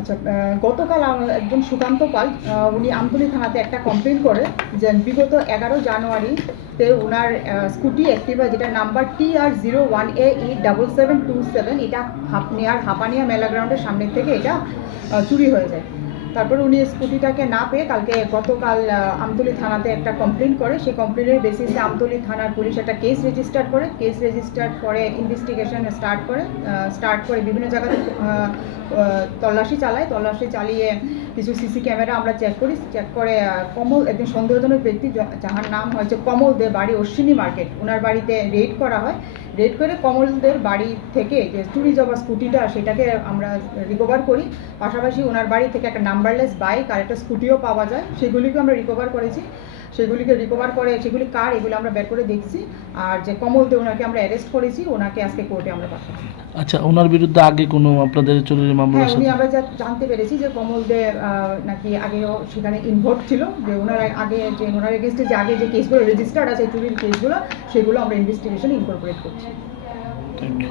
আচ্ছা গতকাল একজন সুকান্ত পাল উনি আমতলি থানাতে একটা কমপ্লেন করে যে বিগত এগারো জানুয়ারিতে ওনার স্কুটি অ্যাক্টিভা যেটা number T R zero one A E double seven two seven এটা হাপনিয়ার হাপানিয়া মেলা গ্রাউন্ডের সামনের থেকে এটা চুরি হয়ে যায়। তারপর উনি স্কুটিটাকে না পেয়ে কালকে গতকাল আমতলী থানাতে একটা কমপ্লেন করে। সেই কমপ্লেনের বেসিসে আমতলী থানার পুলিশ একটা কেস রেজিস্টার করে। কেস রেজিস্টার করে ইনভেস্টিগেশন স্টার্ট করে স্টার্ট করে বিভিন্ন জায়গাতে তল্লাশি চালায়। তল্লাশি চালিয়ে কিছু সিসি ক্যামেরা আমরা চেক করি। চেক করে কমল, একজন সন্দেহজনক ব্যক্তি যাহার নাম হয়েছে কমল দে বাড়ি অশ্বিনী মার্কেট ওনার বাড়িতে রেড করা হয়। রেড করে কমলদের বাড়ি থেকে যে চুরি যাওয়া স্কুটিটা সেটাকে আমরা রিকভার করি। পাশাপাশি ওনার বাড়ি থেকে একটা নাম্বারলেস বাইক আর একটা স্কুটিও পাওয়া যায় সেগুলিকে আমরা রিকভার করেছি সেগুলিকে রিকভার করে সেগুলি কার এগুলো আমরা বের করে দেখছি আর যে কমল দে ওনাকে আমরা অ্যারেস্ট করেছি ওনাকে আজকে কোর্টে আমরা পাঠাবো আচ্ছা ওনার বিরুদ্ধে আগে কোনো আপনাদের চুরির মামলা হ্যাঁ উনি আছে? আমরা যা জানতে পেরেছি যে কমল দে নাকি আগেও সেখানে ইনভলভ ছিল যে ওনার আগে যে ওনার এগেনস্টে যে আগে যে কেসগুলো রেজিস্টার্ড আছে চুরির কেসগুলো সেগুলো আমরা ইনভেস্টিগেশন ইনকর্পোরেট করছি Thank you.